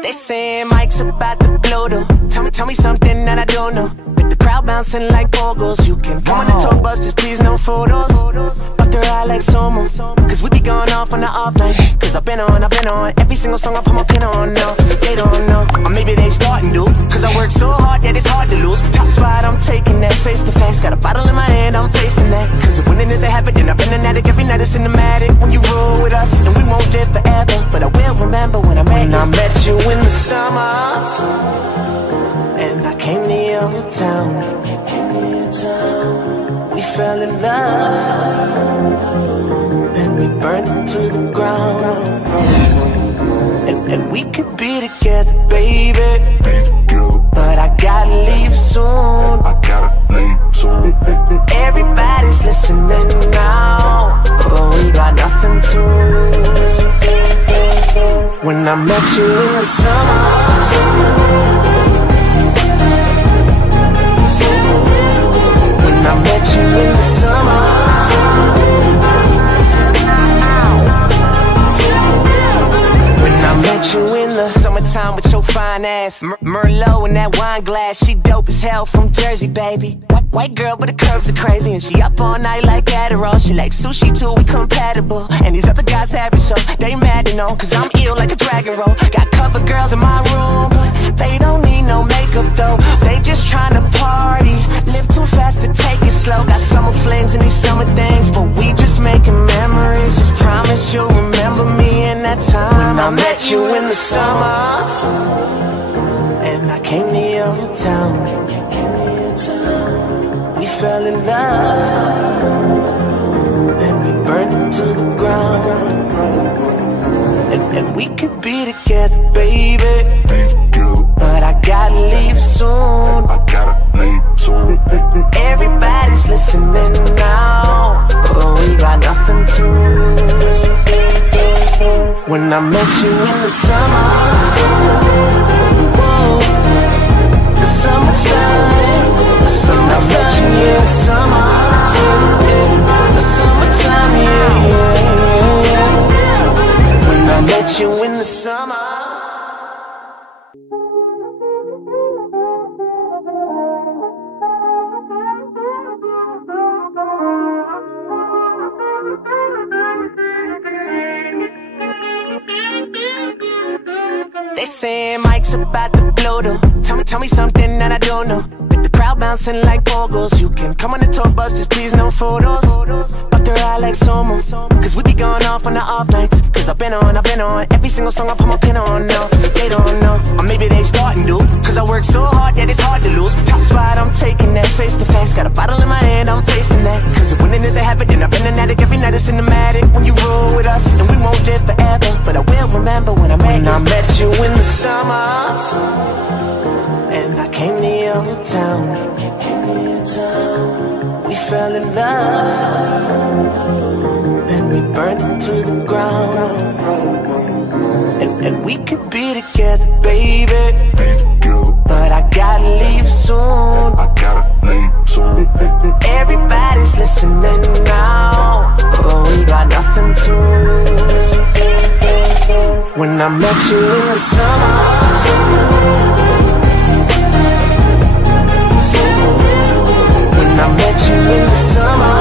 They saying Mike's about to blow though. Tell me something that I don't know. With the crowd bouncing like bogles, you can come on the tour bus, just please no photos. But they're out like Somo, cause we be going off on the off nights. Cause I've been on every single song I put my pin on. No, they don't know, or maybe they starting to. Cause I work so hard that it's hard to lose. Top spot, I'm taking that face to face. Got a bottle in my hand, I'm facing that. Cause if winning is a habit, then I've been an addict. Every night it's cinematic when you roll with us. And we won't live forever, but I will remember when I met you in the summer. And I came to your town. We fell in love, then we burned it to the ground. And we could be together, baby, but I gotta leave soon. Everybody's listening now, but we got nothing to lose. When I met you in the summer, when I met you in the summer, when I met you in the summertime with your fine ass, Merlot in that wine glass. She dope as hell from Jersey, baby. White girl, but the curves are crazy, and she up all night like Adderall. She like sushi too, we compatible. And these other guys average, so they mad to know, cause I'm ill like a dragon roll. Got cover girls in my room, but they don't need no makeup though. They just tryna party, live too fast to take it slow. Got summer flings and these summer things, but we just making memories. Just promise you'll remember me in that time when I met you in the summer. And I came to your town. We fell in love, then we burned it to the ground. And we could be together, baby, but I gotta leave soon. Everybody's listening now, but we got nothing to lose. When I met you in the summer, whoa, the summertime. When I met you in the summer, the summertime, yeah. When I met you in the summer. They saying Mike's about to blow though. Tell me something that I don't know. With the crowd bouncing like bogles, you can come on the tour bus, just please no photos. But they're out like Somo, cause we be going off on the off nights. Cause I've been on every single song I put my pin on. No, they don't know, or maybe they starting to. Cause I work so hard that it's hard to lose. Top spot, I'm taking that face to face. Got a bottle in my hand, I'm facing that. Cause if winning is a habit, then I've been an addict. Every night it's cinematic when you roll with us. And we won't live forever, but I will remember when I met you in the summer. And I came to your town. We fell in love, then we burned it to the ground. And we could be together, baby, but I gotta leave soon. met you in the summer. When I met you in the summer.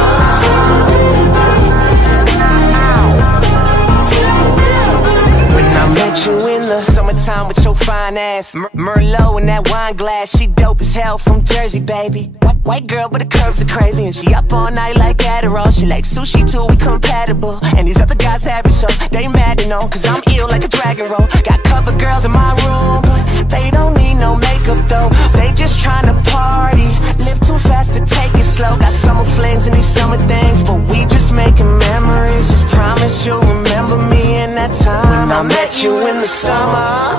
When I met you in the summertime with your fine ass, Merlot in that wine glass. She dope as hell from Jersey, baby. White girl, but the curves are crazy, and she up all night like Adderall. She like sushi too, we compatible. And these other guys average, so they mad to know, cause I'm ill like a dragon roll. Got cover girls in my room, but they don't need no makeup though. They just tryna party, live too fast to take it slow. Got summer flings and these summer things, but we just making memories. Just promise you'll remember me in that time when I met you in the summer.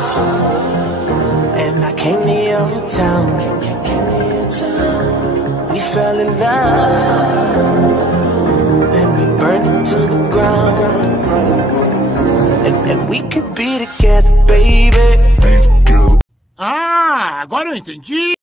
And I came to your town. We fell in love, then we burned it to the ground. And we could be together, baby. Ah, agora eu entendi.